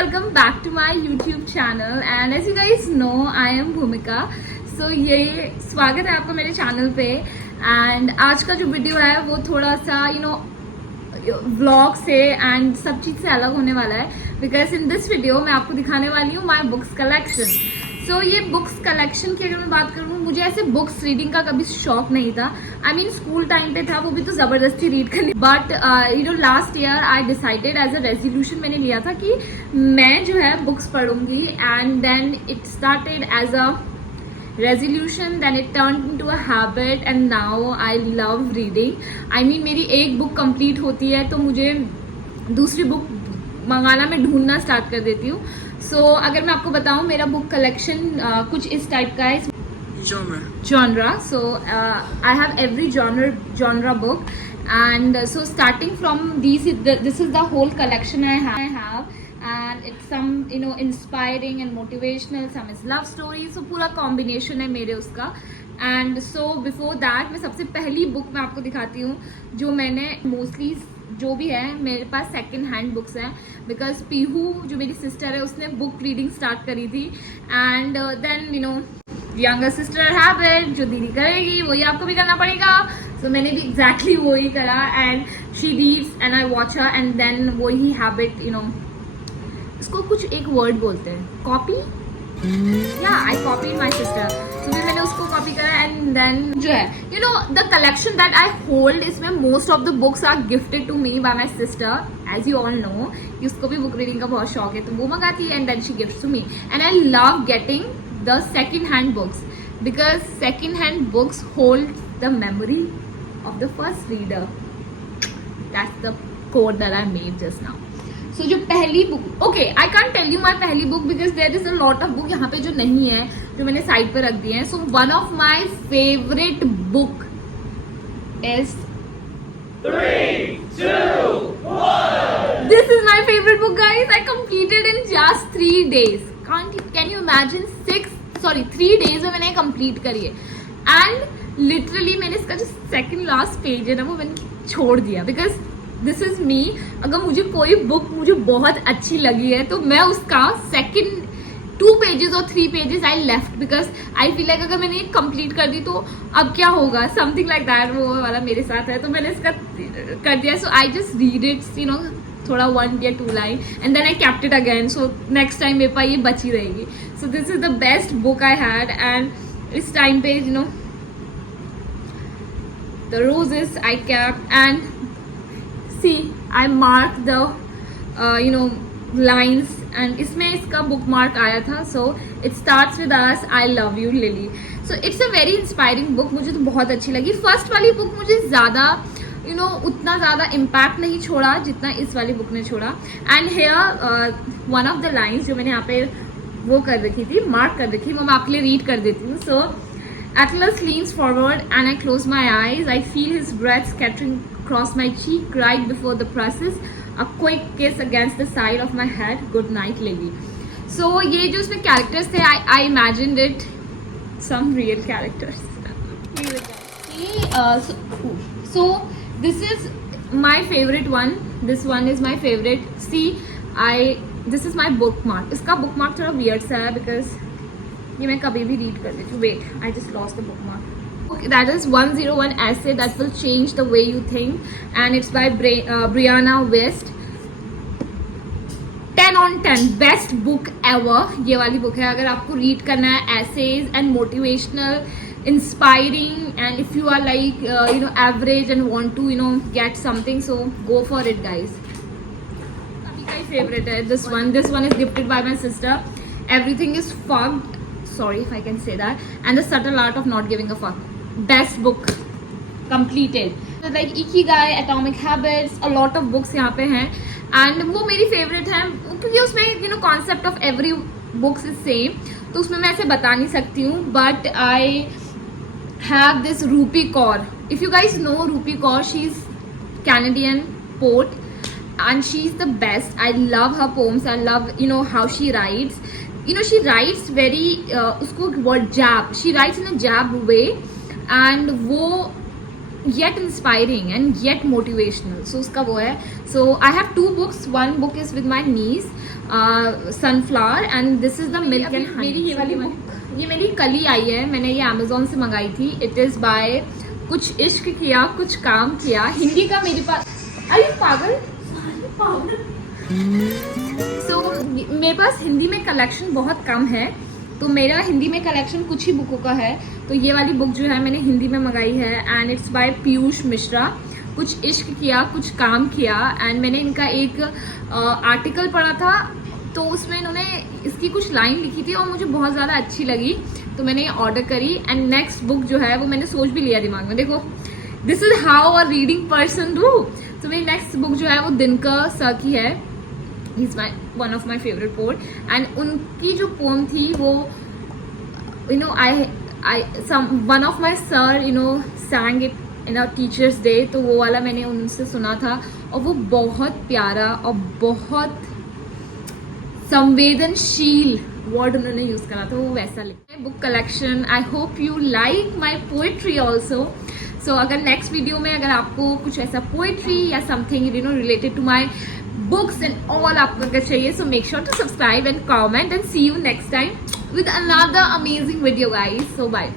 welcome back to my YouTube channel and as you guys know I am भूमिका. So ये स्वागत है आपका मेरे चैनल पे and आज का जो वीडियो है वो थोड़ा सा व्लॉग से एंड सब चीज़ से अलग होने वाला है बिकॉज इन दिस वीडियो मैं आपको दिखाने वाली हूँ माई बुक्स कलेक्शन. सो ये बुक्स कलेक्शन की अगर मैं बात करूँ, मुझे ऐसे बुक्स रीडिंग का कभी शौक नहीं था. आई मीन स्कूल टाइम पे था, वो भी तो ज़बरदस्ती रीड करनी. But last year I decided as a resolution मैंने लिया था कि मैं जो है बुक्स पढ़ूंगी and then it started as a resolution, then it turned into a habit and now I love reading. I mean मेरी एक बुक कंप्लीट होती है तो मुझे दूसरी बुक मंगाना, मैं ढूंढना स्टार्ट कर देती हूँ. सो अगर मैं आपको बताऊँ मेरा बुक कलेक्शन कुछ इस टाइप का है. genre. So I have every genre book and so starting from this is the whole collection I have and it's some inspiring and motivational, some is love stories, so पूरा combination है मेरे उसका. and so before that मैं सबसे पहली book मैं आपको दिखाती हूँ जो मैंने मोस्टली जो भी है मेरे पास सेकंड हैंड बुक्स हैं बिकॉज पीहू जो मेरी सिस्टर है उसने बुक रीडिंग स्टार्ट करी थी and then younger sister habit जो दीदी करेगी वही आपको भी करना पड़ेगा. सो मैंने भी एग्जैक्टली वही करा and she reads and I watch her and then वही हैबिट इसको कुछ एक वर्ड बोलते हैं, कॉपी. या आई कॉपी माई सिस्टर. तो फिर मैंने उसको कॉपी करा एंड देन जो है the collection that I hold, इसमें most of the books are gifted to me by my sister. As you all know कि उसको भी बुक रीडिंग का बहुत शौक है तो वो मंगाती है and then she gifts to me. And I love getting the second hand books because second hand books hold the memory of the first reader. That's the quote that I made just now. So जो पहली book, okay I can't tell you my पहली book because there is a lot of book यहाँ पे जो नहीं है जो मैंने साइड पर रख दिए हैं. So one of my favorite book is 3, 2, 1. This is my favorite book guys. I completed in just 3 days. Can you imagine 3 days में मैंने कंप्लीट करी है एंड लिटरली मैंने इसका जो सेकंड लास्ट पेज है ना वो मैंने छोड़ दिया बिकॉज दिस इज मी. अगर मुझे कोई बुक मुझे बहुत अच्छी लगी है तो मैं उसका सेकंड 2 पेजेस और 3 pages I left because I feel like अगर मैंने एक कंप्लीट कर दी तो अब क्या होगा, समथिंग लाइक दैट. वो वाला मेरे साथ है तो मैंने इसका कर दिया. So I just read it थोड़ा 1 या 2 line and then I kept it again. So next time मेरे पास ये बची रहेगी. So this is the best book I had and इस टाइम पे the roses I kept and see I mark the lines and इसमें इसका bookmark आया था. So it starts with us I love you Lily. So it's a very inspiring book. मुझे तो बहुत अच्छी लगी. फर्स्ट वाली बुक मुझे ज़्यादा उतना ज़्यादा इम्पैक्ट नहीं छोड़ा जितना इस वाली बुक ने छोड़ा. And here one of the lines जो मैंने यहाँ पे वो कर रखी थी, मार्क कर रखी, वो मैं आपके लिए रीड कर देती हूँ. सो Atlas leans forward and I close my eyes. I feel his breath scattering across my cheek right before the presses. A quick kiss against the side of my head. Good night, Lily. So ये जो इसमें characters थे, I imagined it some real characters. So this is my favorite one. This one is my favorite. See, this is my bookmark. इसका bookmark थोड़ा weird सा है because ये मैं कभी भी read कर देती हूँ. Wait, I just lost the bookmark. Okay, that is 101 essay that will change the way you think and it's by Brianna Wiest. 10 on 10 best book ever. ये वाली बुक है. अगर आपको read करना है essays and motivational, inspiring and if you are like average and want to get something, so go for it guys. My favorite है this one is gifted by my sister. Everything is fucked, sorry if I can say that, and the subtle art of not giving a fuck. Best book completed. So like Ikigai, Atomic Habits, a lot of books यहाँ पे हैं and वो मेरी favorite है क्योंकि उसमें concept of every books is same. तो उसमें मैं ऐसे बता नहीं सकती हूँ. But I have this Rupi Kaur. If you guys know Rupi Kaur, she's Canadian poet and she's the best. I love her poems. I love how she writes. She writes very उसको word jab. She writes in a jab way and वो yet inspiring and yet motivational. So उसका वो है. So I have 2 books. One book is with my niece, Sunflower, and this is the Milk and Honey. मेरी ये वाली book ये मेरी कल ही आई है. मैंने ये Amazon से मंगाई थी. It is by कुछ इश्क किया कुछ काम किया. हिंदी का मेरे पास. अरे पागल. So मेरे पास हिंदी में कलेक्शन बहुत कम है, तो मेरा हिंदी में कलेक्शन कुछ ही बुकों का है. तो ये वाली बुक जो है मैंने हिंदी में मंगाई है and it's by Piyush Mishra. कुछ इश्क किया कुछ काम किया. एंड मैंने इनका एक आर्टिकल पढ़ा था, तो उसमें इन्होंने इसकी कुछ लाइन लिखी थी और मुझे बहुत ज़्यादा अच्छी लगी, तो मैंने ये ऑर्डर करी. एंड नेक्स्ट बुक जो है वो मैंने सोच भी लिया दिमाग में. देखो, this is how a reading person do. तो मेरी नेक्स्ट बुक जो है वो दिनकर सर की है. He is one of my favourite poet. And उनकी जो पोम थी वो one of my sir sang it in our teachers day. तो वो वाला मैंने उनसे सुना था और वो बहुत प्यारा और बहुत संवेदनशील वर्ड उन्होंने यूज करा था, वो वैसा लिखा है. Book collection. I hope you like my poetry also. So अगर नेक्स्ट वीडियो में अगर आपको कुछ ऐसा पोएट्री या something related to my books and all आपको अगर चाहिए, so make sure to subscribe and comment and see you next time with another amazing video, guys. So bye.